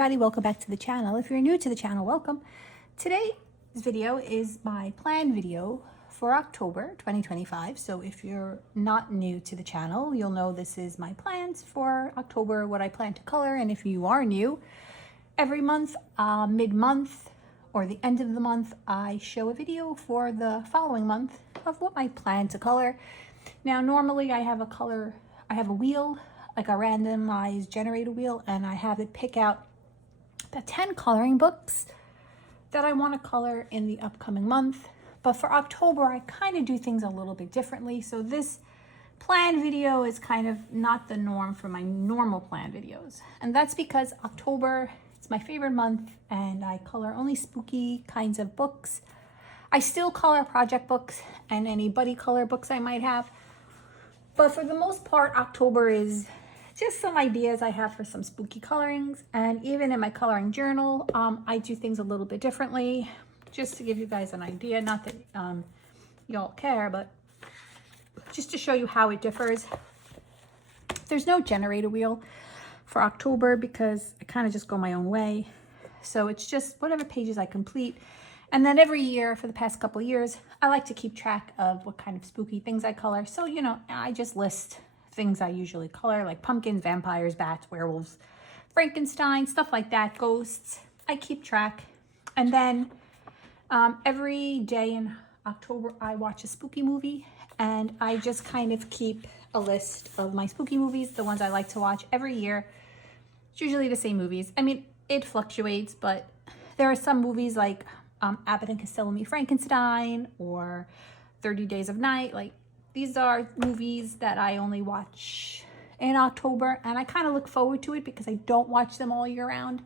everybody, welcome back to the channel. If you're new to the channel, welcome. Today's video is my plan video for October 2025. So if you're not new to the channel, you'll know this is my plans for October, what I plan to color. And if you are new, every month, mid-month or the end of the month, I show a video for the following month of what I plan to color. Now, normally I have a wheel, like a randomized generator wheel, and I have it pick out the 10 coloring books that I want to color in the upcoming month. But for October, I kind of do things a little bit differently. So this plan video is kind of not the norm for my normal plan videos. And that's because October, it's my favorite month, and I color only spooky kinds of books. I still color project books and any buddy color books I might have. But for the most part, October is just some ideas I have for some spooky colorings. And even in my coloring journal, I do things a little bit differently, just to give you guys an idea. Not that y'all care, but just to show you how it differs. There's no generator wheel for October because I kind of just go my own way. So it's just whatever pages I complete. And then every year for the past couple years, I like to keep track of what kind of spooky things I color. So, you know, I just list things I usually color, like pumpkins, vampires, bats, werewolves, Frankenstein, stuff like that, ghosts. I keep track. And then every day in October, I watch a spooky movie, and I just kind of keep a list of my spooky movies, the ones I like to watch every year. It's usually the same movies. I mean, it fluctuates, but there are some movies like Abbott and Costello Meet Frankenstein or 30 Days of Night. Like, these are movies that I only watch in October, and I kind of look forward to it because I don't watch them all year round.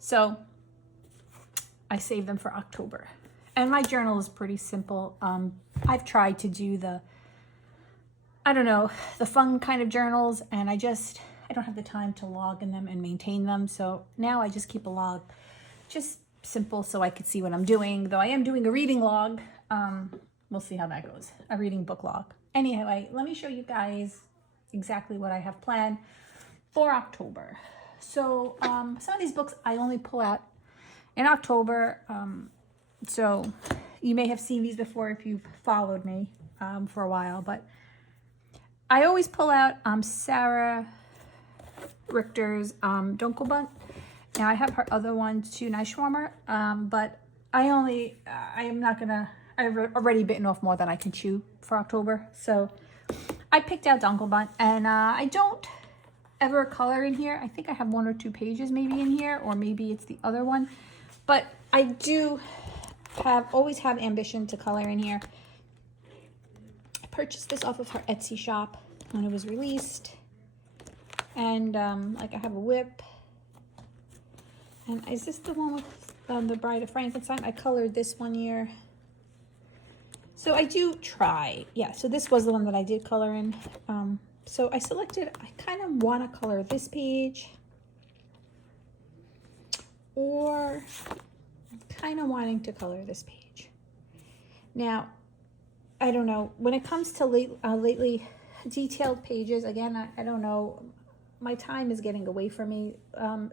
So I save them for October. And my journal is pretty simple. I've tried to do the fun kind of journals, and I don't have the time to log in them and maintain them. So now I just keep a log, just simple, so I could see what I'm doing. Though I am doing a reading log. We'll see how that goes. A reading book log. Anyway, let me show you guys exactly what I have planned for October. So some of these books I only pull out in October. So you may have seen these before if you've followed me for a while. But I always pull out Sarah Richter's Dunkelbunt. Now I have her other one too, Nice Schwarmer. But I've already bitten off more than I can chew for October. So I picked out Dunkelbunt, and I don't ever color in here. I think I have 1 or 2 pages maybe in here, or maybe it's the other one. But I do always have ambition to color in here. I purchased this off of her Etsy shop when it was released. And like, I have a whip. And is this the one with the Bride of Frankenstein? I colored this one year. So I do try. Yeah, so this was the one that I did color in. So I kind of want to color this page. Or I'm kind of wanting to color this page. Now, I don't know. When it comes to lately detailed pages, again, I don't know. My time is getting away from me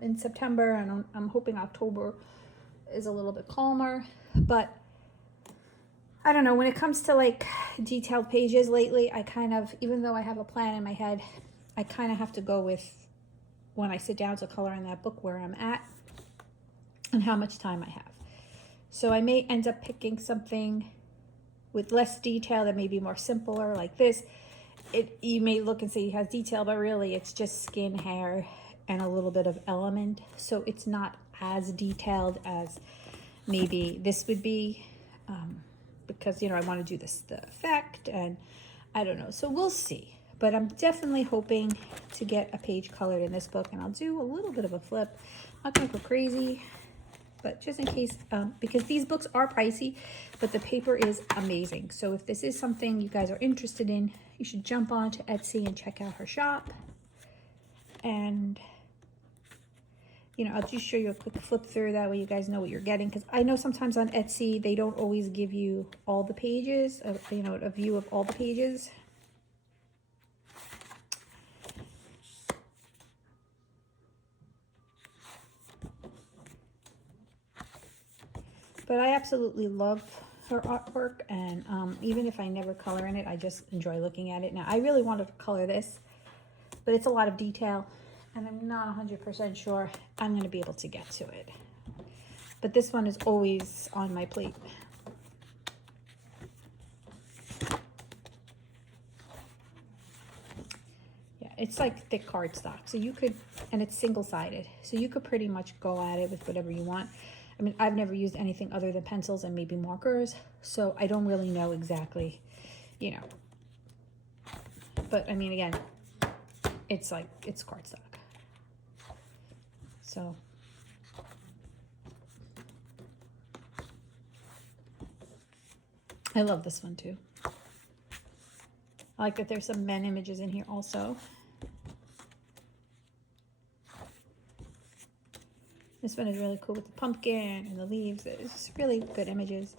in September, and I'm hoping October is a little bit calmer. But I don't know, when it comes to like detailed pages lately, I kind of, even though I have a plan in my head, I kind of have to go with when I sit down to color in that book where I'm at and how much time I have. So I may end up picking something with less detail that may be more simpler, like this. You may look and say it has detail, but really it's just skin, hair, and a little bit of element. So it's not as detailed as maybe this would be. Because, you know, I want to do the effect, and I don't know. So we'll see. But I'm definitely hoping to get a page colored in this book, and I'll do a little bit of a flip. I'm not going to go crazy, but just in case, because these books are pricey, but the paper is amazing. So if this is something you guys are interested in, you should jump on to Etsy and check out her shop. And you know, I'll just show you a quick flip through, that way you guys know what you're getting. Because I know sometimes on Etsy, they don't always give you all the pages, you know, a view of all the pages. But I absolutely love her artwork, and even if I never color in it, I just enjoy looking at it. Now, I really wanted to color this, but it's a lot of detail, and I'm not 100% sure I'm going to be able to get to it. But this one is always on my plate. Yeah, it's like thick cardstock, so you could, and it's single-sided, so you could pretty much go at it with whatever you want. I mean, I've never used anything other than pencils and maybe markers, so I don't really know exactly, you know. But I mean, again, it's like, it's cardstock. So I love this one too. I like that there's some men images in here also. This one is really cool with the pumpkin and the leaves. It's just really good images.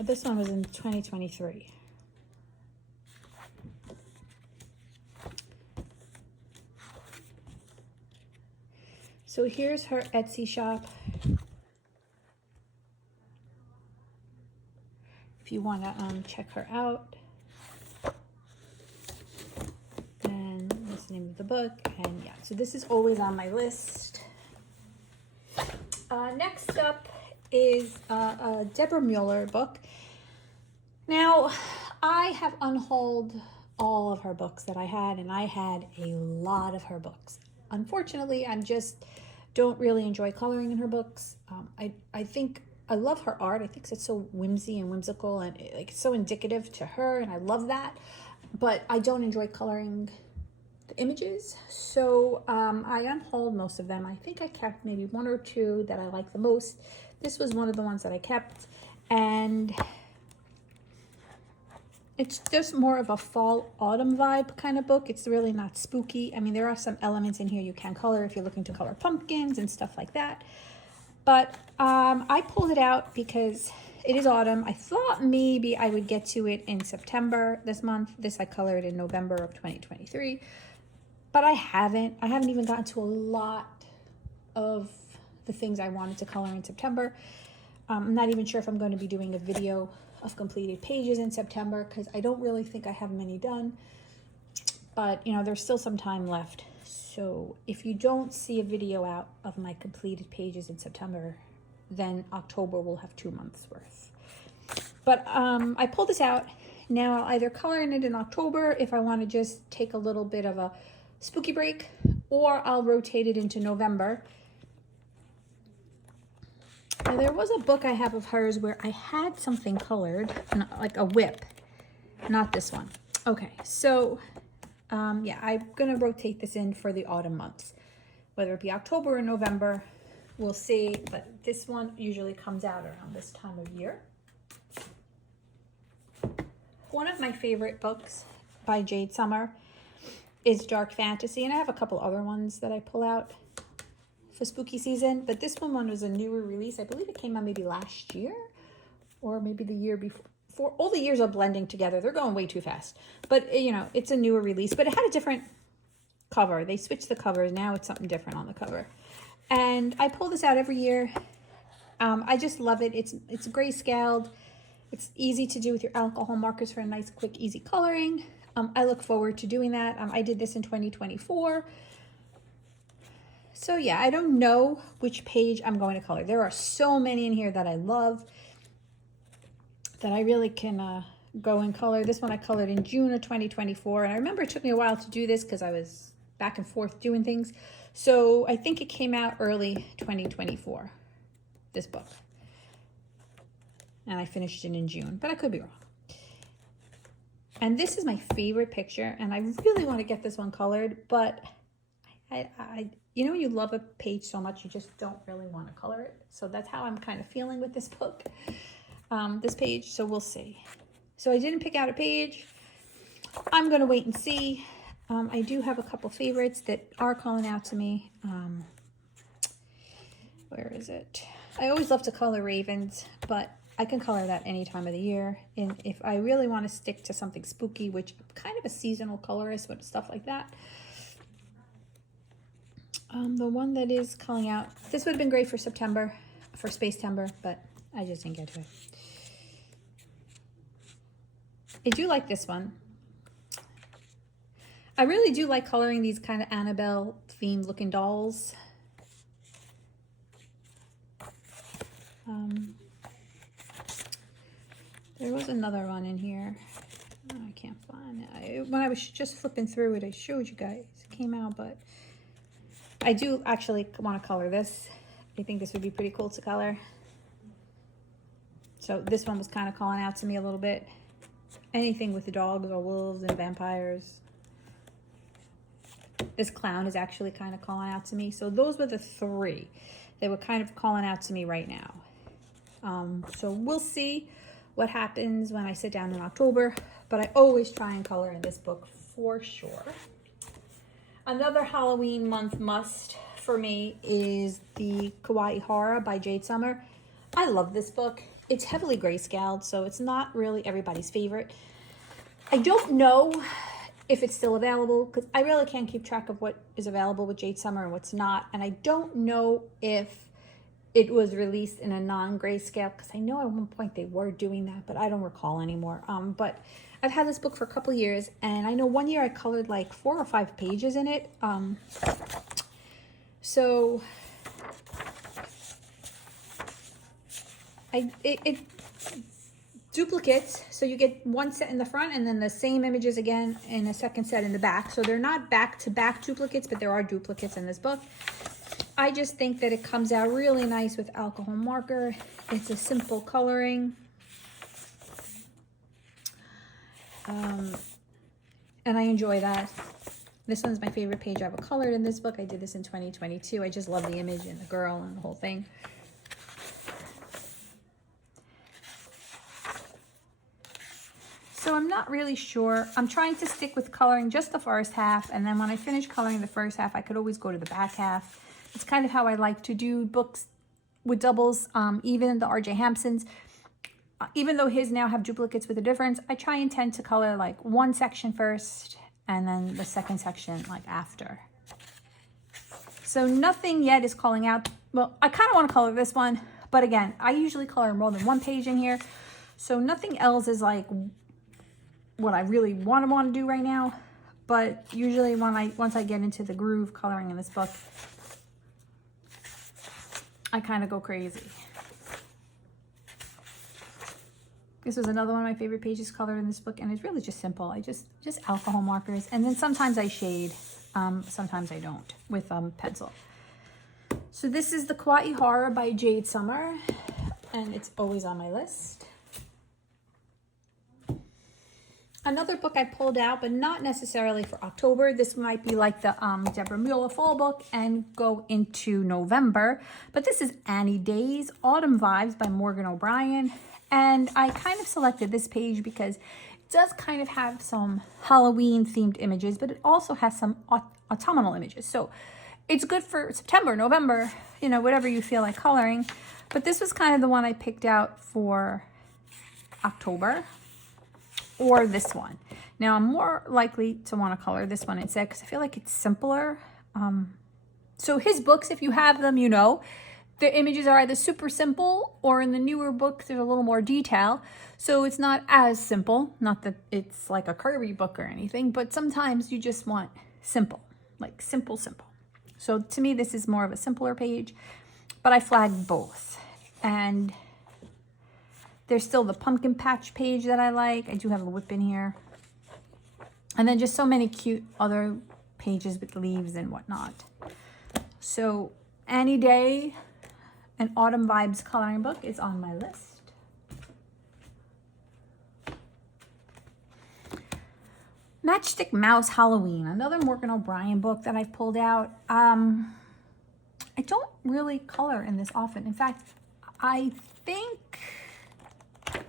This one was in 2023. So here's her Etsy shop. If you want to check her out. And this is the name of the book. And yeah, so this is always on my list. Next up is a Deborah Mueller book. Now, I have unhauled all of her books that I had, and I had a lot of her books. Unfortunately, I just don't really enjoy coloring in her books. I think I love her art. I think it's so whimsy and whimsical, and like so indicative to her, and I love that. But I don't enjoy coloring the images, so I unhauled most of them. I think I kept maybe one or two that I like the most. This was one of the ones that I kept, and it's just more of a fall autumn vibe kind of book. It's really not spooky. I mean, there are some elements in here you can color if you're looking to color pumpkins and stuff like that. But I pulled it out because it is autumn. I thought maybe I would get to it in September this month. This I colored in November of 2023. But I haven't even gotten to a lot of the things I wanted to color in September. I'm not even sure if I'm going to be doing a video of completed pages in September because I don't really think I have many done. But, you know, there's still some time left. So if you don't see a video out of my completed pages in September, then October will have 2 months worth. But I pulled this out. Now I'll either color in it in October if I want to just take a little bit of a spooky break, or I'll rotate it into November. Now, there was a book I have of hers where I had something colored, like a whip, not this one. Okay, so yeah, I'm gonna rotate this in for the autumn months, whether it be October or November, we'll see. But this one usually comes out around this time of year. One of my favorite books by Jade is dark fantasy, and I have a couple other ones that I pull out for spooky season, but this one was a newer release. I believe it came out maybe last year or maybe the year before. All the years are blending together. They're going way too fast, but you know, it's a newer release, but it had a different cover. They switched the covers. Now it's something different on the cover, and I pull this out every year. I just love it. It's grayscaled. It's easy to do with your alcohol markers for a nice, quick, easy coloring. I look forward to doing that. I did this in 2024. So yeah, I don't know which page I'm going to color. There are so many in here that I love that I really can go and color. This one I colored in June of 2024. And I remember it took me a while to do this because I was back and forth doing things. So I think it came out early 2024, this book. And I finished it in June, but I could be wrong. And this is my favorite picture, and I really want to get this one colored, but you know, you love a page so much, you just don't really want to color it. So that's how I'm kind of feeling with this book, this page. So we'll see. So I didn't pick out a page. I'm going to wait and see. I do have a couple favorites that are calling out to me. Where is it? I always love to color ravens, but I can color that any time of the year. And if I really want to stick to something spooky, which I'm kind of a seasonal colorist with stuff like that, The one that is calling out, this would have been great for September, for Space-tember, but I just didn't get to it. I do like this one. I really do like coloring these kind of Annabelle themed looking dolls. There was another one in here. Oh, I can't find it. When I was just flipping through it, I showed you guys. It came out, but I do actually want to color this. I think this would be pretty cool to color. So this one was kind of calling out to me a little bit. Anything with the dogs or wolves and vampires. This clown is actually kind of calling out to me. So those were the three. They were kind of calling out to me right now. So we'll see what happens when I sit down in October, but I always try and color in this book for sure. Another Halloween month must for me is the Kawaii Horror by Jade Summer. I love this book. It's heavily grayscaled, so it's not really everybody's favorite. I don't know if it's still available because I really can't keep track of what is available with Jade Summer and what's not, and I don't know if it was released in a non-grayscale, because I know at one point they were doing that, but I don't recall anymore. But I've had this book for a couple of years, and I know one year I colored like 4 or 5 pages in it. So it duplicates, so you get one set in the front and then the same images again in a second set in the back. So they're not back-to-back duplicates, but there are duplicates in this book. I just think that it comes out really nice with alcohol marker. It's a simple coloring. And I enjoy that. This one's my favorite page I've ever colored in this book. I did this in 2022. I just love the image and the girl and the whole thing. So I'm not really sure. I'm trying to stick with coloring just the first half, and then when I finish coloring the first half, I could always go to the back half. It's kind of how I like to do books with doubles, even the R.J. Hamson's. Even though his now have duplicates with a difference, I try and tend to color like one section first and then the second section like after. So nothing yet is calling out. Well, I kind of want to color this one, but again, I usually color more than one page in here. So nothing else is like what I really want to do right now. But usually once I get into the groove coloring in this book, I kind of go crazy. This was another one of my favorite pages colored in this book, and it's really just simple. I just alcohol markers, and then sometimes I shade, sometimes I don't, with pencil. So this is the Kawaii Horror by Jade Summer, and it's always on my list. Another book I pulled out, but not necessarily for October. This might be like the Deborah Mueller fall book and go into November. But this is Annie Day's Autumn Vibes by Morgan O'Brien. And I kind of selected this page because it does kind of have some Halloween themed images, but it also has some autumnal images. So it's good for September, November, you know, whatever you feel like coloring. But this was kind of the one I picked out for October. Or this one. Now I'm more likely to want to color this one instead because I feel like it's simpler. So his books, if you have them, you know, the images are either super simple or in the newer books there's a little more detail. So it's not as simple. Not that it's like a Kirby book or anything, but sometimes you just want simple, like simple. So to me this is more of a simpler page, but I flagged both. And there's still the pumpkin patch page that I like. I do have a whip in here. And then just so many cute other pages with leaves and whatnot. So Annie Day, an Autumn Vibes coloring book, is on my list. Matchstick Mouse Halloween, another Morgan O'Brien book that I've pulled out. I don't really color in this often. In fact, I think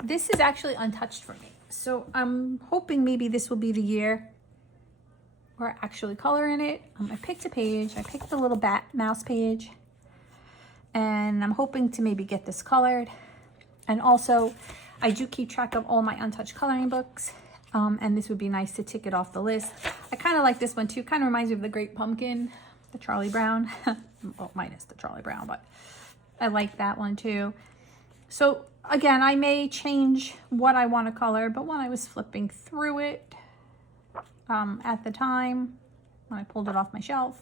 this is actually untouched for me. So I'm hoping maybe this will be the year where I actually color in it. I picked a page. I picked the little bat mouse page. And I'm hoping to maybe get this colored. And also, I do keep track of all my untouched coloring books. And this would be nice to tick it off the list. I kind of like this one too. Kind of reminds me of the Great Pumpkin. the Charlie Brown. Well, minus the Charlie Brown, but I like that one too. So again, I may change what I want to color, but when I was flipping through it at the time, when I pulled it off my shelf,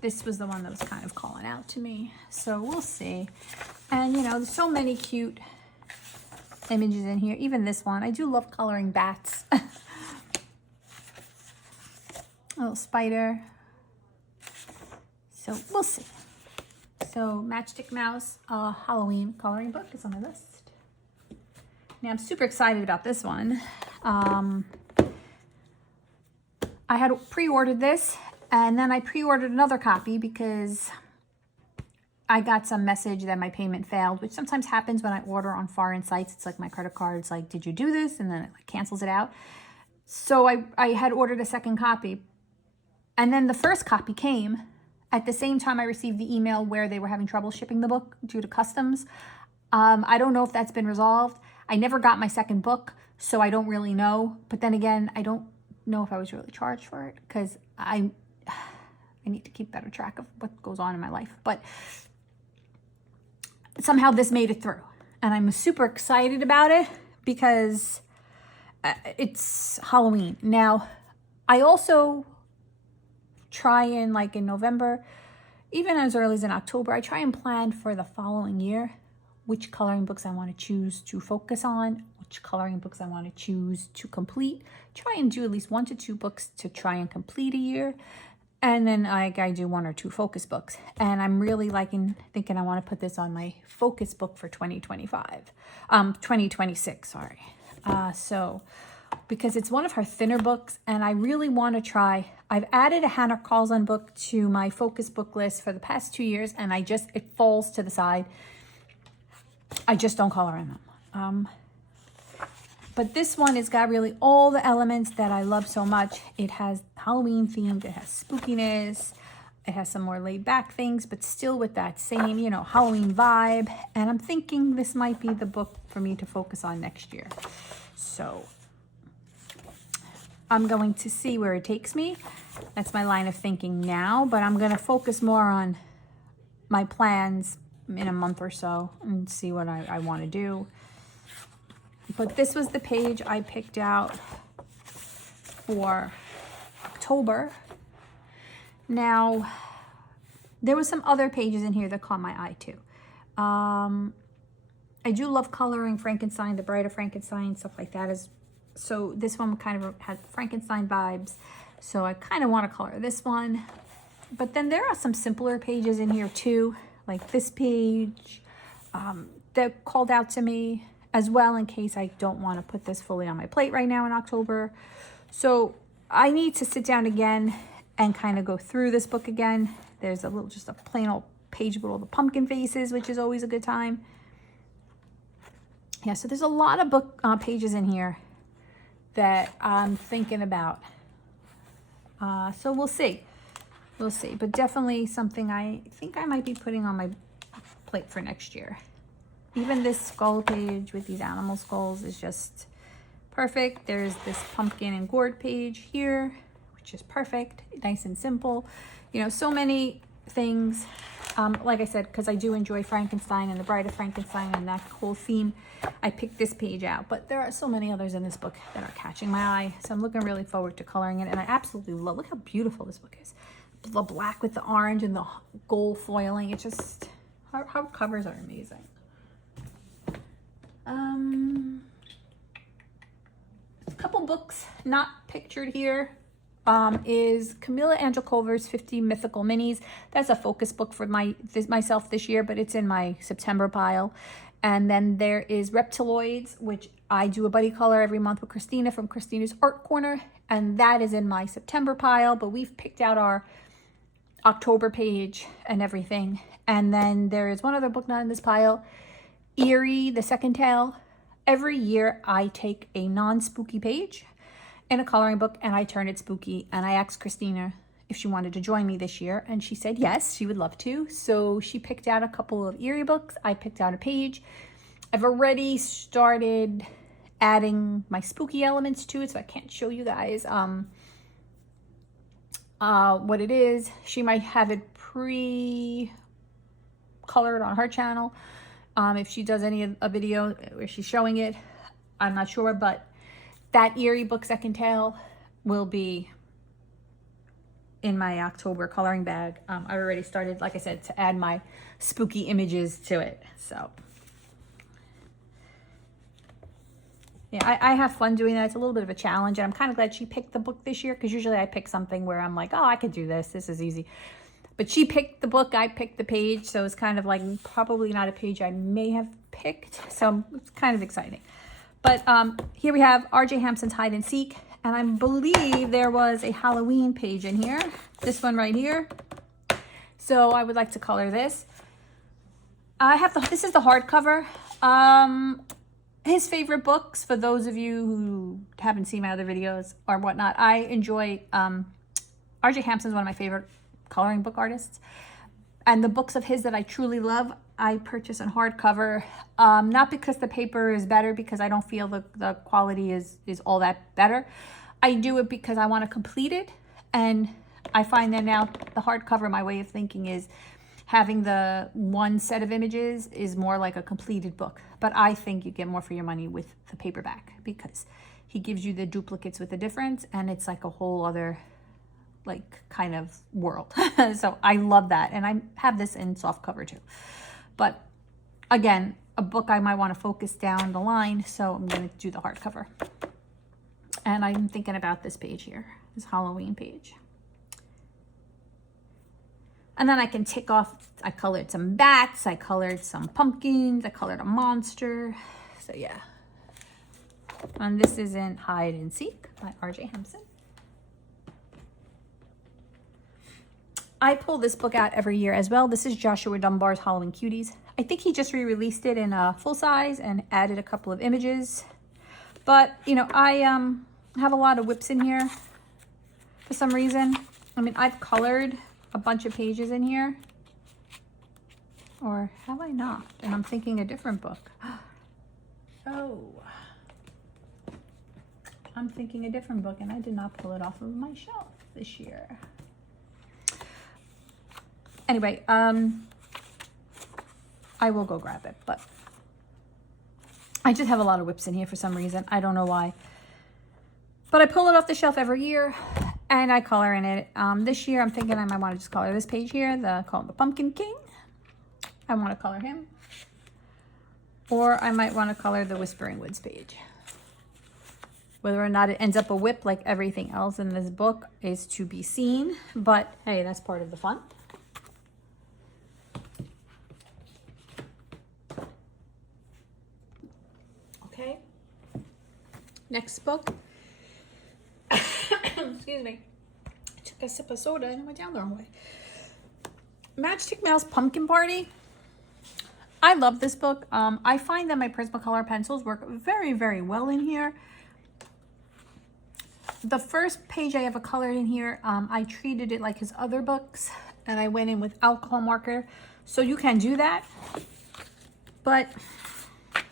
this was the one that was kind of calling out to me. So we'll see. And you know, there's so many cute images in here. Even this one. I do love coloring bats. A little spider. So we'll see. So Matchstick Mouse Halloween coloring book is on my list. Now I'm super excited about this one. I had pre-ordered this, and then I pre-ordered another copy because I got some message that my payment failed, which sometimes happens when I order on foreign sites. It's like my credit card's like, did you do this? And then it like cancels it out. So I had ordered a second copy. And then the first copy came at the same time I received the email where they were having trouble shipping the book due to customs. I don't know if that's been resolved. I never got my second book, so I don't really know. But then again, I don't know if I was really charged for it because I need to keep better track of what goes on in my life. But somehow this made it through. And I'm super excited about it because it's Halloween. Now, I also try and like in November, even as early as in October, I try and plan for the following year, which coloring books I want to choose to focus on, which coloring books I want to choose to complete. Try and do at least 1 to 2 books to try and complete a year. And then I do 1 or 2 focus books. And I'm really thinking I want to put this on my focus book for 2026, sorry. So, because it's one of her thinner books and I really want to try. I've added a Hannah Carlson book to my focus book list for the past 2 years and it falls to the side. I just don't color in them. But this one has got really all the elements that I love so much. It has Halloween themed, it has spookiness, it has some more laid back things, but still with that same, you know, Halloween vibe. And I'm thinking this might be the book for me to focus on next year. So I'm going to see where it takes me. That's my line of thinking now, but I'm going to focus more on my plans in a month or so and see what I want to do. But this was the page I picked out for October. Now, there was some other pages in here that caught my eye too. I do love coloring Frankenstein, the Bride of Frankenstein, stuff like that. So this one kind of had Frankenstein vibes. So I kind of want to color this one. But then there are some simpler pages in here too, like this page that called out to me as well in case I don't want to put this fully on my plate right now in October. So I need to sit down again and kind of go through this book again. There's just a plain old page with all the pumpkin faces, which is always a good time. Yeah, so there's a lot of book pages in here that I'm thinking about. So we'll see. We'll see. But definitely something I think I might be putting on my plate for next year. Even this skull page with these animal skulls is just perfect. There's this pumpkin and gourd page here, which is perfect. Nice and simple. You know, so many things. Like I said, because I do enjoy Frankenstein and the Bride of Frankenstein and that whole theme, I picked this page out. But there are so many others in this book that are catching my eye. So I'm looking really forward to coloring it. And I absolutely love, look how beautiful this book is. The black with the orange and the gold foiling. It's just, her covers are amazing. A couple books not pictured here. Is Camilla Angelcover's 50 Mythical Minis. That's a focus book for myself this year, but it's in my September pile. And then there is Reptiloids, which I do a buddy color every month with Christina from Christina's Art Corner. And that is in my September pile, but we've picked out our October page and everything. And then there is one other book not in this pile, Eerie, the Second Tale. Every year I take a non-spooky page in a coloring book and I turn it spooky, and I asked Christina if she wanted to join me this year, and she said yes, she would love to. So she picked out a couple of Eerie books. I picked out a page. I've already started adding my spooky elements to it, so I can't show you guys what it is. She might have it pre-colored on her channel. If she does a video where she's showing it, I'm not sure, but that eerie book Second Tale will be in my October coloring bag. I already started, like I said, to add my spooky images to it. So yeah, I have fun doing that. It's a little bit of a challenge, and I'm kind of glad she picked the book this year, because usually I pick something where I'm like, oh, I could do this. This is easy. But she picked the book, I picked the page, so it's kind of like probably not a page I may have picked. So it's kind of exciting. But here we have R.J. Hamson's Hide and Seek, and I believe there was a Halloween page in here. This one right here. So I would like to color this. This is the hardcover. His favorite books, for those of you who haven't seen my other videos or whatnot, I enjoy, R.J. Hamson's one of my favorite coloring book artists. And the books of his that I truly love, I purchase in hardcover. Not because the paper is better, because I don't feel the quality is all that better. I do it because I want to complete it. And I find that now the hardcover, my way of thinking is having the one set of images is more like a completed book. But I think you get more for your money with the paperback, because he gives you the duplicates with the difference, and it's like a whole other like kind of world. So I love that. And I have this in soft cover too. But again, a book I might want to focus down the line, so I'm going to do the hardcover. And I'm thinking about this page here, this Halloween page. And then I can tick off, I colored some bats, I colored some pumpkins, I colored a monster. So yeah. And this is in Hide and Seek by R.J. Hamson. I pull this book out every year as well. This is Joshua Dunbar's Halloween Cuties. I think he just re-released it in a full size and added a couple of images. But, you know, I have a lot of whips in here for some reason. I mean, I've colored a bunch of pages in here. Or have I not? And I'm thinking a different book. Oh. I'm thinking a different book, and I did not pull it off of my shelf this year. Anyway, I will go grab it, but I just have a lot of whips in here for some reason. I don't know why. But I pull it off the shelf every year, and I color in it. This year, I'm thinking I might want to just color this page here, called the Pumpkin King. I want to color him. Or I might want to color the Whispering Woods page. Whether or not it ends up a whip like everything else in this book is to be seen. But hey, that's part of the fun. Okay. Next book. Excuse me. I took a sip of soda and it went down the wrong way. Matchstick Mouse Pumpkin Party. I love this book. I find that my Prismacolor pencils work very, very well in here. The first page I ever colored in here, I treated it like his other books, and I went in with alcohol marker. So you can do that, but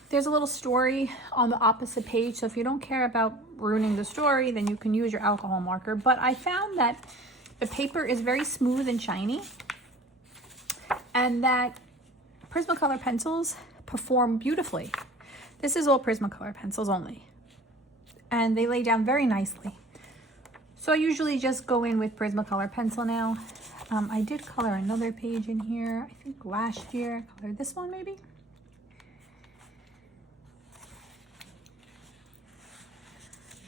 there's a little story on the opposite page. So if you don't care about ruining the story, then you can use your alcohol marker. But I found that the paper is very smooth and shiny, and that Prismacolor pencils perform beautifully. This is all Prismacolor pencils only, and they lay down very nicely. So I usually just go in with Prismacolor pencil now. I did color another page in here, I think last year. I colored this one maybe.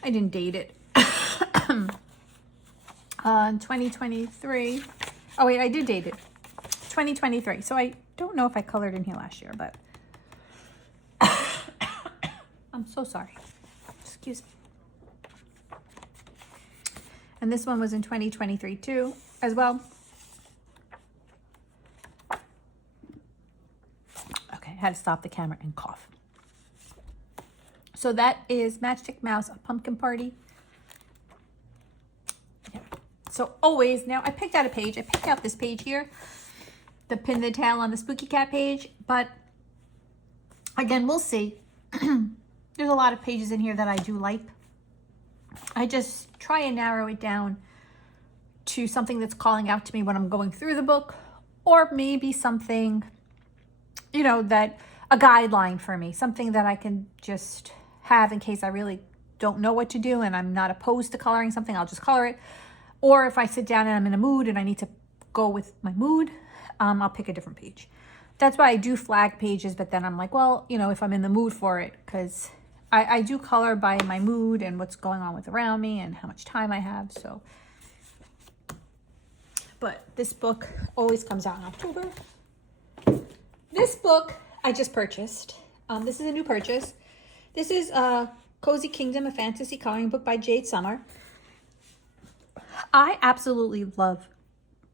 I didn't date it. 2023. Oh wait, I did date it. 2023. So I don't know if I colored in here last year, but I'm so sorry. Excuse me. And this one was in 2023 too, as well. Okay, I had to stop the camera and cough. So that is Matchstick Mouse, A Pumpkin Party. Yeah. So always, now I picked out a page. I picked out this page here, the Pin the Tail on the Spooky Cat page. But again, we'll see. There's a lot of pages in here that I do like. I just try and narrow it down to something that's calling out to me when I'm going through the book, or maybe something, you know, that a guideline for me, something that I can just have in case I really don't know what to do and I'm not opposed to coloring something, I'll just color it. Or if I sit down and I'm in a mood and I need to go with my mood, I'll pick a different page. That's why I do flag pages, but then I'm like, well, you know, if I'm in the mood for it, because I do color by my mood and what's going on with around me and how much time I have, so. But this book always comes out in October. This book I just purchased. This is a new purchase. This is Cozy Kingdom, a fantasy coloring book by Jade Summer. I absolutely love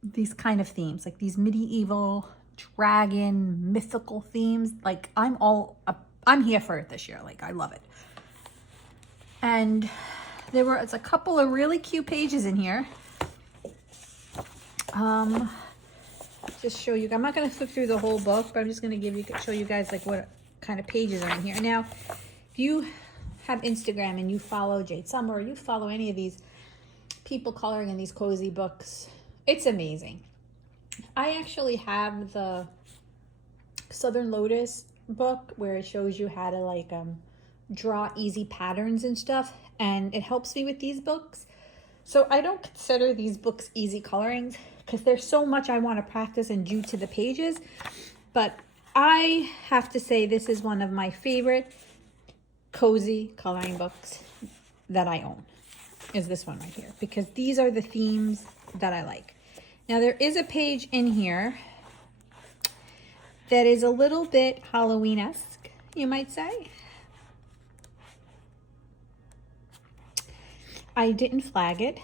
these kind of themes, like these medieval, dragon, mythical themes. Like I'm here for it this year. Like I love it. And it's a couple of really cute pages in here. Just show you. I'm not going to flip through the whole book, but I'm just going to show you guys like what kind of pages are in here. Now, if you have Instagram and you follow Jade Summer or you follow any of these people coloring in these cozy books, it's amazing. I actually have the Southern Lotus book where it shows you how to like draw easy patterns and stuff, and it helps me with these books. So I don't consider these books easy colorings because there's so much I want to practice and do to the pages. But I have to say this is one of my favorite cozy coloring books that I own, is this one right here, because these are the themes that I like. Now there is a page in here that is a little bit Halloween-esque, you might say. I didn't flag it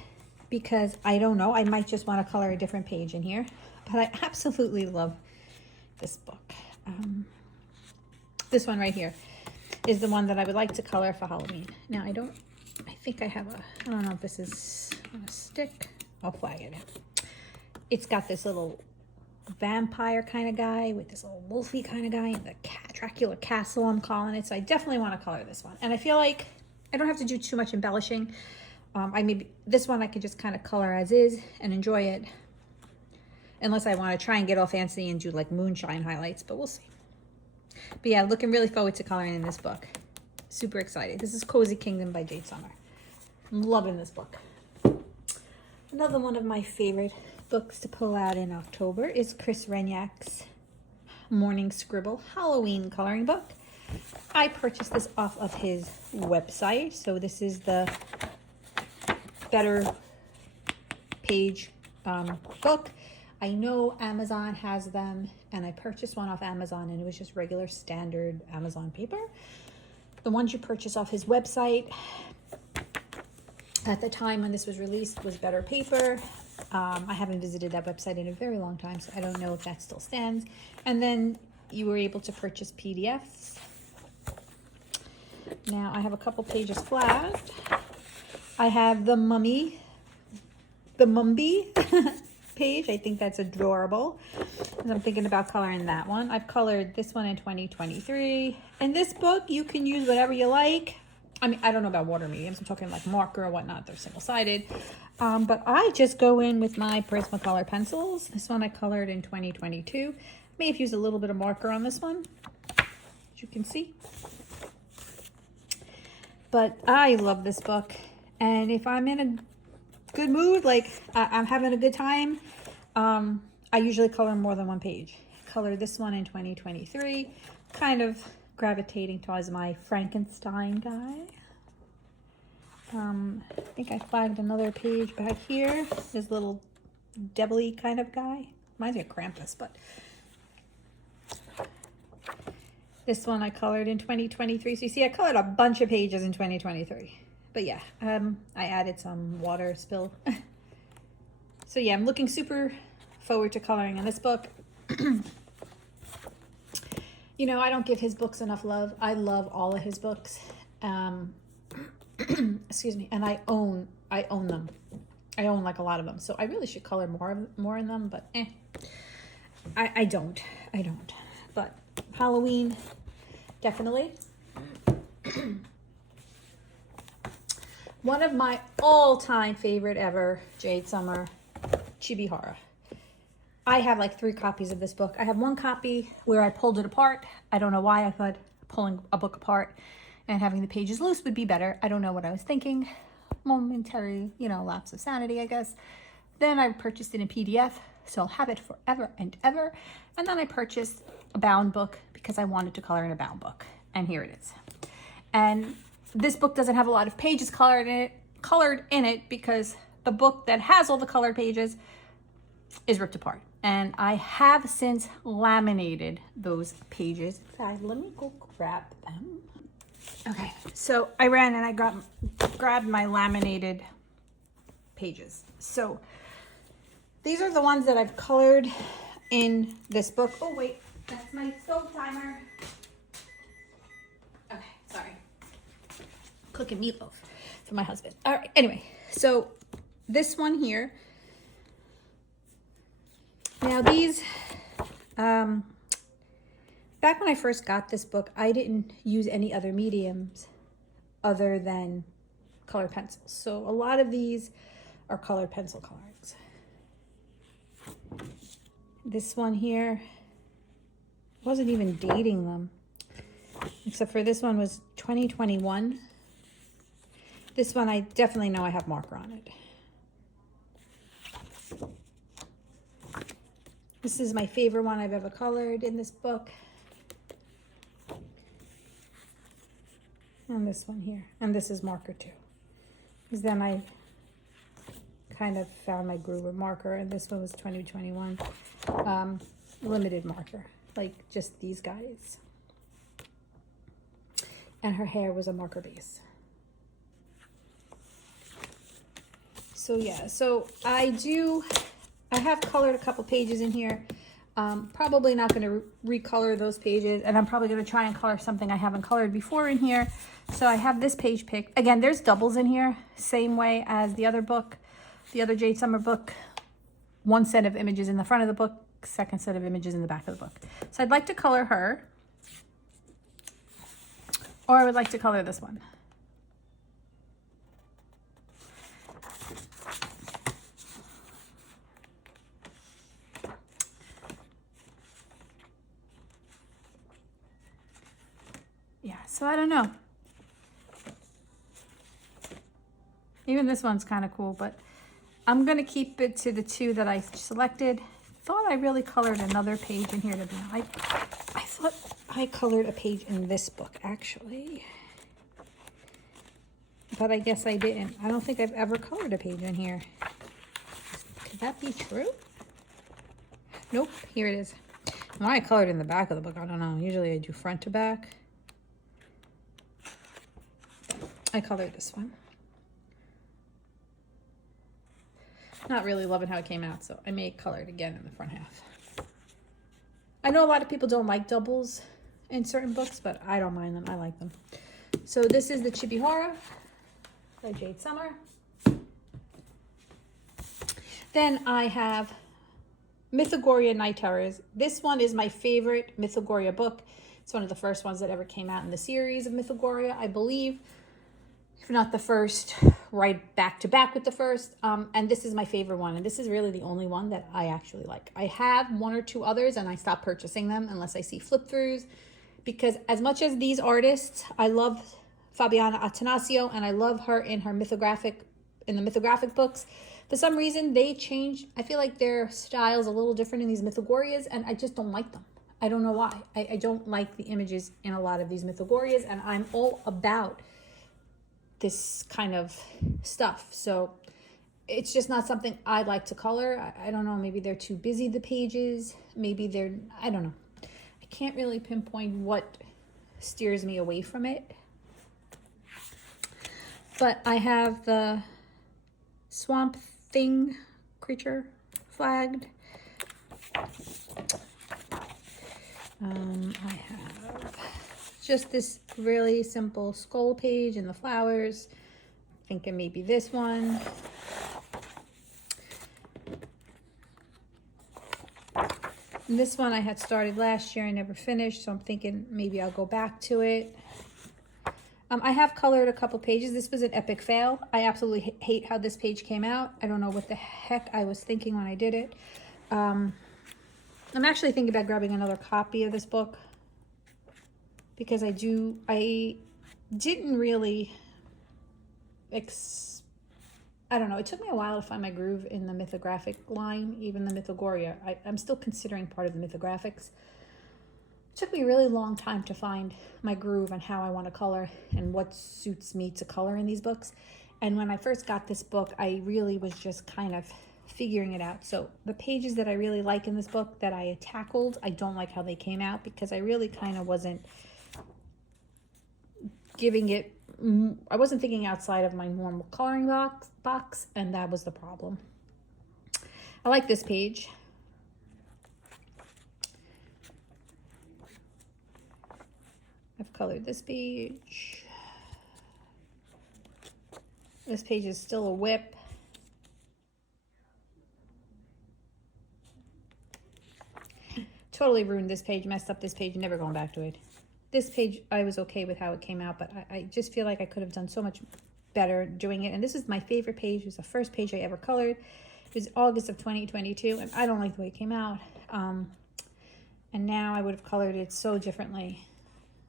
because I don't know, I might just want to color a different page in here, but I absolutely love this book. This one right here is the one that I would like to color for Halloween. Now I think I have I don't know if this is on a stick. I'll flag it. It's got this little vampire kind of guy with this little wolfy kind of guy and the Dracula castle, I'm calling it. So I definitely want to color this one. And I feel like I don't have to do too much embellishing. This one I could just kind of color as is and enjoy it. Unless I want to try and get all fancy and do like moonshine highlights, but we'll see. But yeah, looking really forward to coloring in this book. Super excited. This is Cozy Kingdom by Jade Summer. I'm loving this book. Another one of my favorite books to pull out in October is Chris Renyak's Morning Scribble Halloween coloring book. I purchased this off of his website. So this is the better page book. I know Amazon has them, and I purchased one off Amazon, and it was just regular standard Amazon paper. The ones you purchase off his website at the time when this was released was better paper. I haven't visited that website in a very long time, so I don't know if that still stands. And then you were able to purchase PDFs. Now I have a couple pages flagged. I have the Mumby page. I think that's adorable. And I'm thinking about coloring that one. I've colored this one in 2023. In this book, you can use whatever you like. I mean, I don't know about water mediums. I'm talking like marker or whatnot. They're single-sided. But I just go in with my Prismacolor pencils. This one I colored in 2022. May have used a little bit of marker on this one, as you can see. But I love this book. And if I'm in a good mood, like I'm having a good time, I usually color more than one page. I colored this one in 2023, kind of gravitating towards my Frankenstein guy. I think I flagged another page back here. This little devilly kind of guy. Reminds me of Krampus, but this one I colored in 2023. So you see, I colored a bunch of pages in 2023. But yeah, I added some water spill. So yeah, I'm looking super forward to coloring in this book. You know, I don't give his books enough love. I love all of his books. Excuse me. And I own them. I own like a lot of them. So I really should color more in them, but I don't. But Halloween, definitely. One of my all-time favorite ever Jade Summer Chibi Horror. I have like 3 copies of this book. I have one copy where I pulled it apart. I don't know why. I thought pulling a book apart and having the pages loose would be better. I don't know what I was thinking. Momentary, lapse of sanity, I guess. Then I purchased it in PDF, so I'll have it forever and ever. And then I purchased a bound book because I wanted to color in a bound book. And here it is. And this book doesn't have a lot of pages colored in it because the book that has all the colored pages is ripped apart. And I have since laminated those pages. Let me go grab them. Okay, so I ran and I grabbed my laminated pages. So these are the ones that I've colored in this book. Oh wait, that's my stove timer. Okay, sorry. Cooking meatloaf for my husband. All right, anyway, so this one here. Now these, back when I first got this book, I didn't use any other mediums other than colored pencils. So a lot of these are colored pencil cards. This one here, wasn't even dating them, except for this one was 2021. This one I definitely know I have marker on it. This is my favorite one I've ever colored in this book. And this one here. And this is marker 2. Because then I kind of found my groove with marker. And this one was 2021. Limited marker. Like just these guys. And her hair was a marker base. So yeah, so I have colored a couple pages in here. Probably not going to recolor those pages, and I'm probably going to try and color something I haven't colored before in here. So I have this page picked. Again, there's doubles in here, same way as the other book, the other Jade Summer book. One set of images in the front of the book, second set of images in the back of the book. So I'd like to color her, or I would like to color this one. Yeah, so I don't know. Even this one's kind of cool, but I'm going to keep it to the 2 that I selected. Thought I really colored another page in here. I thought I colored a page in this book, actually. But I guess I didn't. I don't think I've ever colored a page in here. Could that be true? Nope, here it is. Why I colored in the back of the book, I don't know. Usually I do front to back. I colored this one. Not really loving how it came out, so I may color it again in the front half. I know a lot of people don't like doubles in certain books, but I don't mind them. I like them. So this is the Chibi Horror by Jade Summer. Then I have Mythogoria Night Terrors. This one is my favorite Mythogoria book. It's one of the first ones that ever came out in the series of Mythogoria, I believe. If not the first, right back to back with the first. And this is my favorite one. And this is really the only one that I actually like. I have 1 or 2 others and I stop purchasing them unless I see flip throughs. Because as much as these artists, I love Fabiana Attanasio and I love her in the mythographic books. For some reason, they change. I feel like their style's a little different in these Mythogorias and I just don't like them. I don't know why. I don't like the images in a lot of these Mythogorias and I'm all about this kind of stuff. So it's just not something I like to color. I don't know, maybe they're too busy, the pages. Maybe they're, I don't know. I can't really pinpoint what steers me away from it. But I have the Swamp Thing creature flagged. I have just this really simple skull page and the flowers. Thinking maybe this one. And this one I had started last year, I never finished, so I'm thinking maybe I'll go back to it. I have colored a couple pages. This was an epic fail. I absolutely hate how this page came out. I don't know what the heck I was thinking when I did it. I'm actually thinking about grabbing another copy of this book because I didn't really, I don't know. It took me a while to find my groove in the mythographic line, even the Mythogoria. I'm still considering part of the mythographics. It took me a really long time to find my groove and how I want to color and what suits me to color in these books. And when I first got this book, I really was just kind of figuring it out. So the pages that I really like in this book that I tackled, I don't like how they came out because I really kind of wasn't giving it, I wasn't thinking outside of my normal coloring box, and that was the problem. I like this page. I've colored this page. This page is still a whip. Totally ruined this page, messed up this page, never going back to it. This page, I was okay with how it came out, but I just feel like I could have done so much better doing it. And this is my favorite page. It was the first page I ever colored. It was August of 2022, and I don't like the way it came out. And now I would have colored it so differently.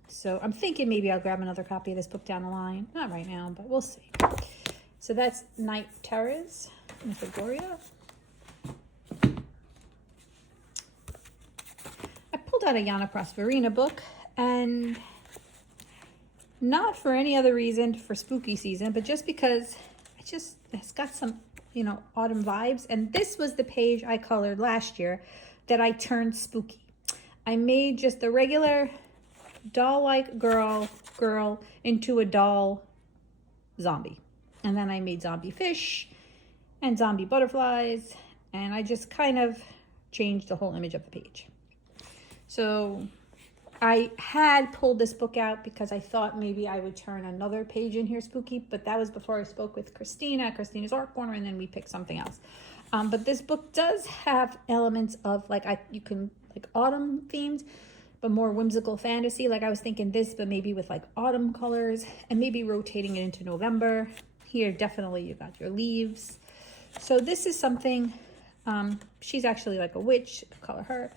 So I'm thinking maybe I'll grab another copy of this book down the line. Not right now, but we'll see. So that's Night Terrors, Mythogoria. I pulled out a Yana Prosperina book, and not for any other reason for spooky season, but just because it's got some, you know, autumn vibes. And this was the page I colored last year that I turned spooky. I made just a regular doll-like girl into a doll zombie. And then I made zombie fish and zombie butterflies, and I just kind of changed the whole image of the page. So I had pulled this book out because I thought maybe I would turn another page in here spooky, but that was before I spoke with Christina's Art Corner, and then we picked something else. But this book does have elements of like autumn themed, but more whimsical fantasy. Like I was thinking this, but maybe with like autumn colors and maybe rotating it into November. Here, definitely you got your leaves. So this is something, she's actually like a witch, color her.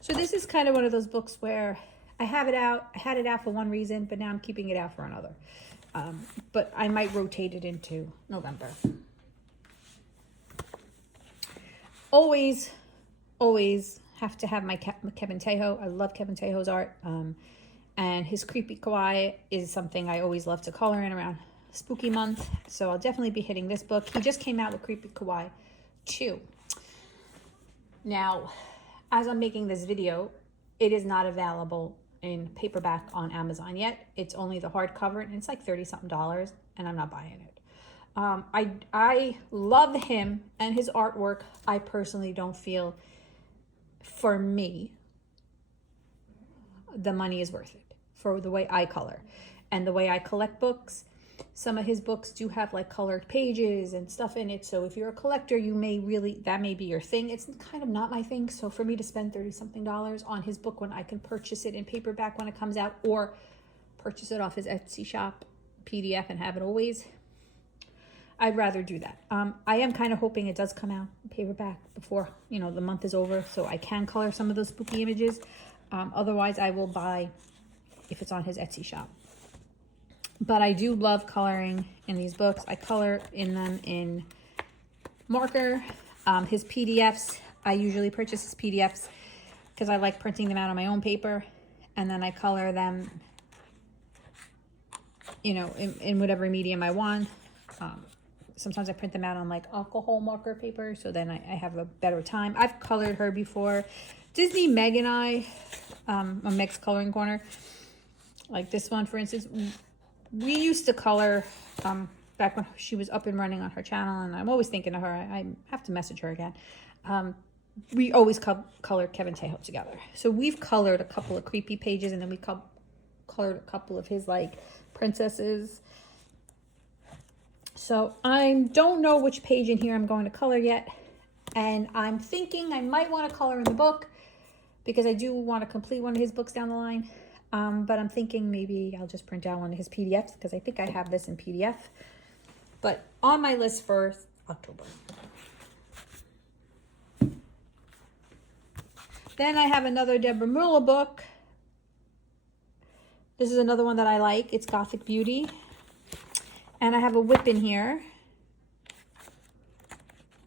So this is kind of one of those books where I had it out for one reason, but now I'm keeping it out for another. But I might rotate it into November. Always have to have my Kevin Tejo. I love Kevin Tejo's art. And his Creepy Kawaii is something I always love to color in around spooky month. So I'll definitely be hitting this book. He just came out with Creepy Kawaii 2. Now, as I'm making this video, it is not available in paperback on Amazon yet. It's only the hardcover, and it's like $30-something, and I'm not buying it. I love him and his artwork. I personally don't feel, for me, the money is worth it for the way I color and the way I collect books. Some of his books do have like colored pages and stuff in it. So if you're a collector, that may be your thing. It's kind of not my thing. So for me to spend $30-something on his book when I can purchase it in paperback when it comes out, or purchase it off his Etsy shop PDF and have it always, I'd rather do that. I am kind of hoping it does come out in paperback before, you know, the month is over, so I can color some of those spooky images. Otherwise, I will buy if it's on his Etsy shop. But I do love coloring in these books. I color in them in marker. His PDFs, I usually purchase his PDFs because I like printing them out on my own paper. And then I color them, you know, in whatever medium I want. Sometimes I print them out on like alcohol marker paper, so then I have a better time. I've colored her before. Disney Meg and I, a Meg's Coloring Corner, like this one, for instance, we used to color back when she was up and running on her channel, and I'm always thinking of her. I have to message her again. We always colored Kevin Tejo together. So we've colored a couple of creepy pages, and then we colored a couple of his like princesses. So I don't know which page in here I'm going to color yet. And I'm thinking I might want to color in the book because I do want to complete one of his books down the line. But I'm thinking maybe I'll just print out one of his PDFs because I think I have this in PDF. But on my list for October. Then I have another Deborah Muller book. This is another one that I like. It's Gothic Beauty. And I have a whip in here.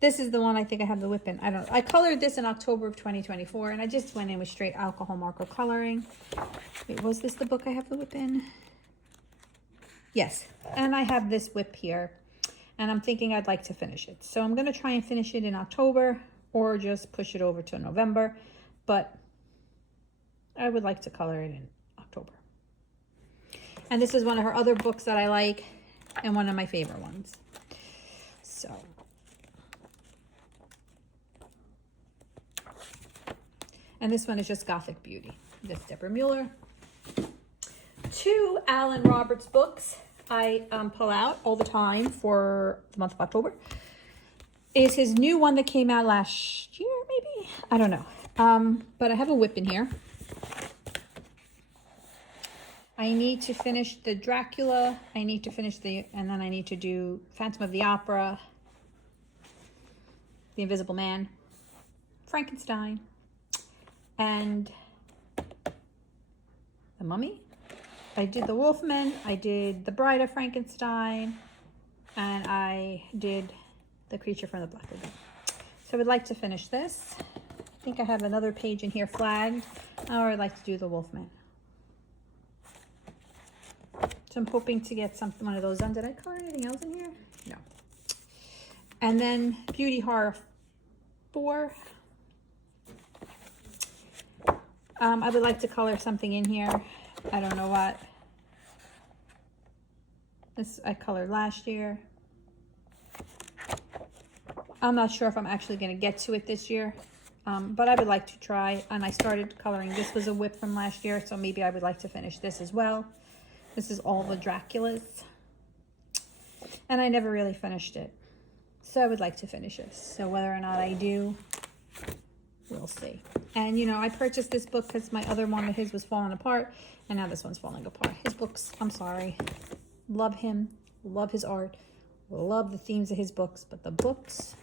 This is the one I think I have the whip in. I colored this in October of 2024, and I just went in with straight alcohol marker coloring. Wait, was this the book I have the whip in? Yes. And I have this whip here, and I'm thinking I'd like to finish it. So I'm going to try and finish it in October or just push it over to November, but I would like to color it in October. And this is one of her other books that I like and one of my favorite ones. So... and this one is just Gothic Beauty. This is Deborah Muller. 2 Alan Roberts books I pull out all the time for the month of October. Is his new one that came out last year, maybe? I don't know. But I have a whip in here. I need to finish the Dracula. I need to finish and then I need to do Phantom of the Opera, The Invisible Man, Frankenstein, and The Mummy. I did The Wolfman, I did The Bride of Frankenstein, and I did The Creature from the Black Lagoon. So I would like to finish this. I think I have another page in here flagged, or I'd like to do The Wolfman. So I'm hoping to get one of those done. Did I color anything else in here? No. And then Beauty Horror 4. I would like to color something in here. I don't know what. This I colored last year. I'm not sure if I'm actually going to get to it this year, but I would like to try. And I started coloring. This was a whip from last year, so maybe I would like to finish this as well. This is all the Draculas. And I never really finished it. So I would like to finish this. So whether or not I do, we'll see. And, you know, I purchased this book because my other one of his was falling apart. And now this one's falling apart. His books, I'm sorry. Love him. Love his art. Love the themes of his books. But the books,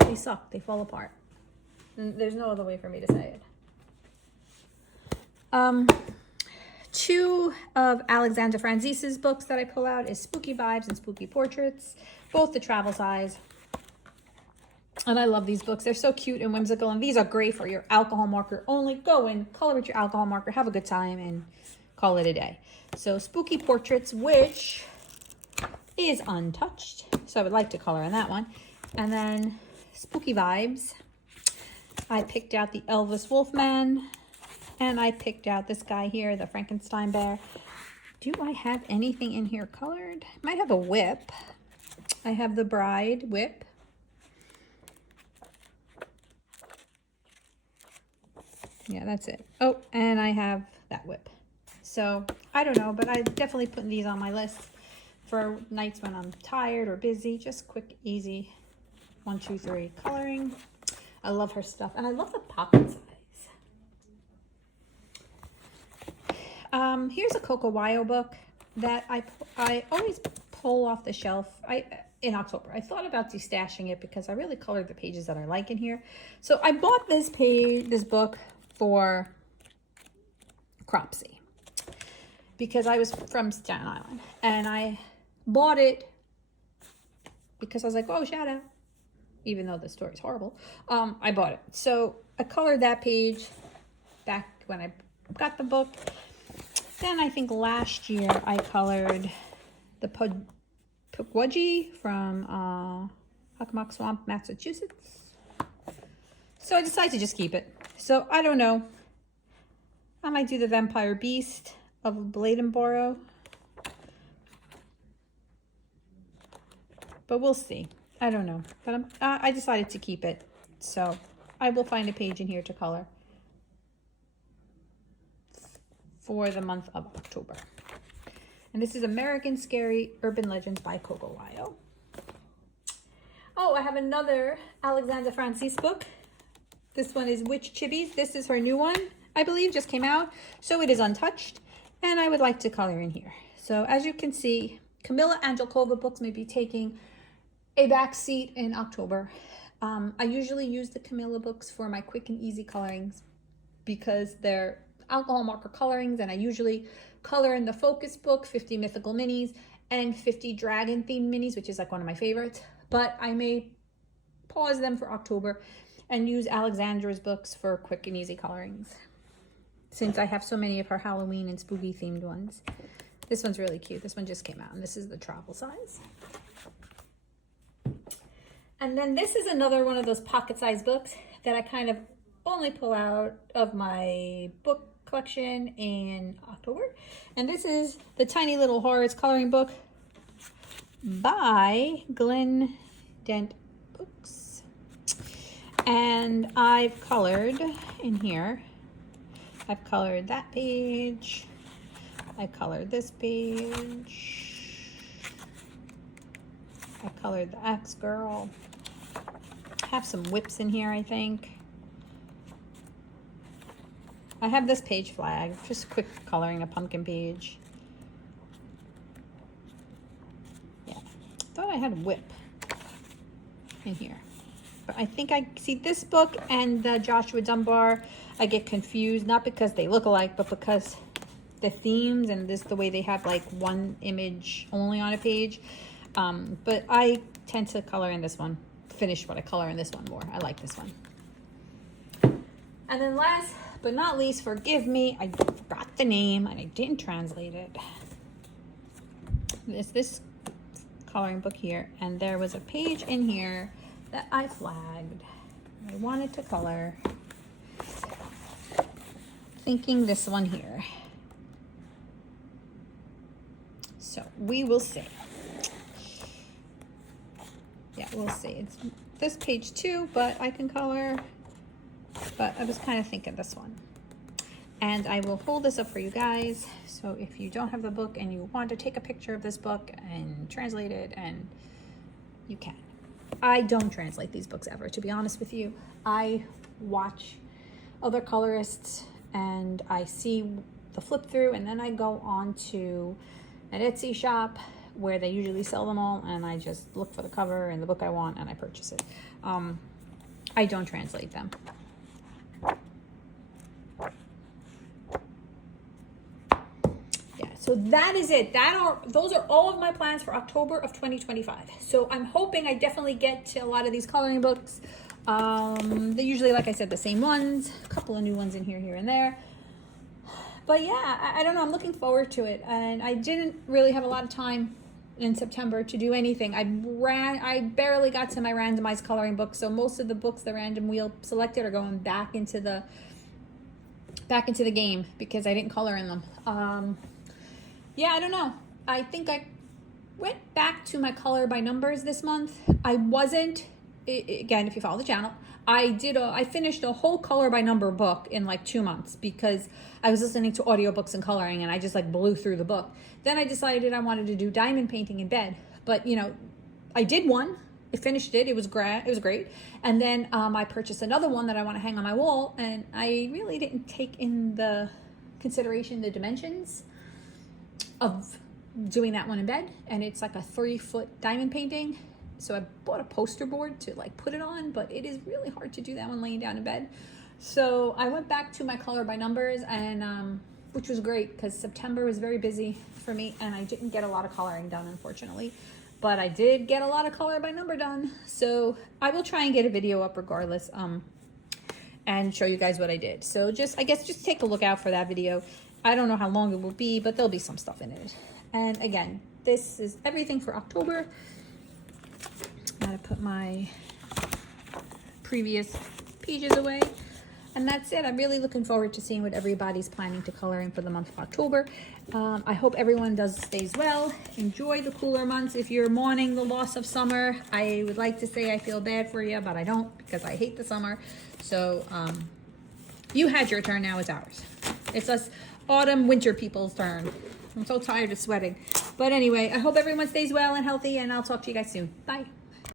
they suck. They fall apart. And there's no other way for me to say it. 2 of Alexander Franzis's books that I pull out is Spooky Vibes and Spooky Portraits. Both the travel size. And I love these books. They're so cute and whimsical. And these are great for your alcohol marker only. Go and color with your alcohol marker. Have a good time and call it a day. So Spooky Portraits, which is untouched. So I would like to color in that one. And then Spooky Vibes. I picked out the Elvis Wolfman. And I picked out this guy here, the Frankenstein bear. Do I have anything in here colored? Might have a whip. I have the Bride whip. Yeah, that's it. Oh, and I have that whip. So, I don't know, but I'm definitely putting these on my list for nights when I'm tired or busy. Just quick, easy, 1, 2, 3 coloring. I love her stuff. And I love the pocket size. Here's a Kawaii book that I always pull off the shelf in October. I thought about destashing it because I really colored the pages that I like in here. So I bought this book for Cropsey because I was from Staten Island and I bought it because I was like, oh, shout out, even though the story's horrible. I bought it. So I colored that page back when I got the book. Then I think last year I colored the Pukwudgie from Hockomock Swamp, Massachusetts. So I decided to just keep it. So I don't know. I might do the Vampire Beast of Bladenboro. But we'll see. I don't know. But I decided to keep it. So I will find a page in here to color for the month of October. And this is American Scary Urban Legends by Kawaii. Oh, I have another Alexander Franzis book. This one is Witch Chibi. This is her new one. I believe just came out, so it is untouched, and I would like to color in here. So as you can see, Camilla Angelkova books may be taking a back seat in October. I usually use the Camilla books for my quick and easy colorings because they're alcohol marker colorings, and I usually color in the Focus book, 50 mythical minis and 50 dragon themed minis, which is like one of my favorites. But I may pause them for October and use Alexandra's books for quick and easy colorings, since I have so many of her Halloween and spooky themed ones. This one's really cute. This one just came out, and this is the travel size. And then this is another one of those pocket-sized books that I kind of only pull out of my book collection in October. And this is the Tiny Little Horrors coloring book by Glenn Dent Books. And I've colored in here. I've colored that page. I colored this page. I colored the Axe Girl. Have some whips in here, I think. I have this page flag, just quick coloring a pumpkin page. Yeah, thought I had a whip in here. But I think I see this book and the Joshua Dunbar, I get confused, not because they look alike, but because the themes and this the way they have like one image only on a page. But I tend to color in this one. Finish what I color in this one more. I like this one. And then last but not least, forgive me, I forgot the name and I didn't translate it. This coloring book here, and there was a page in here that I flagged. I wanted to color, thinking this one here. So we will see. Yeah, we'll see. It's this page too, but I can color. But I was kind of thinking this one. And I will hold this up for you guys. So if you don't have the book and you want to take a picture of this book and translate it, and you can. I don't translate these books ever, to be honest with you. I watch other colorists and I see the flip through, and then I go on to an Etsy shop where they usually sell them all, and I just look for the cover and the book I want and I purchase it. I don't translate them. Yeah, so that is it. Those are all of my plans for October of 2025. So I'm hoping I definitely get to a lot of these coloring books. They're usually, like I said, the same ones, a couple of new ones in here and there. But yeah, I don't know, I'm looking forward to it. And I didn't really have a lot of time in September to do anything. I barely got to my randomized coloring book, so most of the books the random wheel selected are going back into the game because I didn't color in them. Yeah, I don't know. I think I went back to my color by numbers this month. I wasn't, again, if you follow the channel, I finished a whole color by number book in like 2 months because I was listening to audiobooks and coloring, and I just like blew through the book. Then I decided I wanted to do diamond painting in bed, but you know, I did one. I finished it. It was great. And then I purchased another one that I want to hang on my wall, and I really didn't take in the consideration the dimensions of doing that one in bed, and it's like a 3-foot diamond painting. So I bought a poster board to like put it on, but it is really hard to do that one laying down in bed. So I went back to my color by numbers, and which was great because September was very busy for me and I didn't get a lot of coloring done, unfortunately. But I did get a lot of color by number done. So I will try and get a video up regardless and show you guys what I did. So I guess just take a look out for that video. I don't know how long it will be, but there'll be some stuff in it. And again, this is everything for October. I'm gonna put my previous pages away. And that's it. I'm really looking forward to seeing what everybody's planning to color in for the month of October. I hope everyone stays well. Enjoy the cooler months. If you're mourning the loss of summer, I would like to say I feel bad for you, but I don't because I hate the summer. So you had your turn, now it's ours. It's us autumn, winter people's turn. I'm so tired of sweating. But anyway, I hope everyone stays well and healthy, and I'll talk to you guys soon. Bye.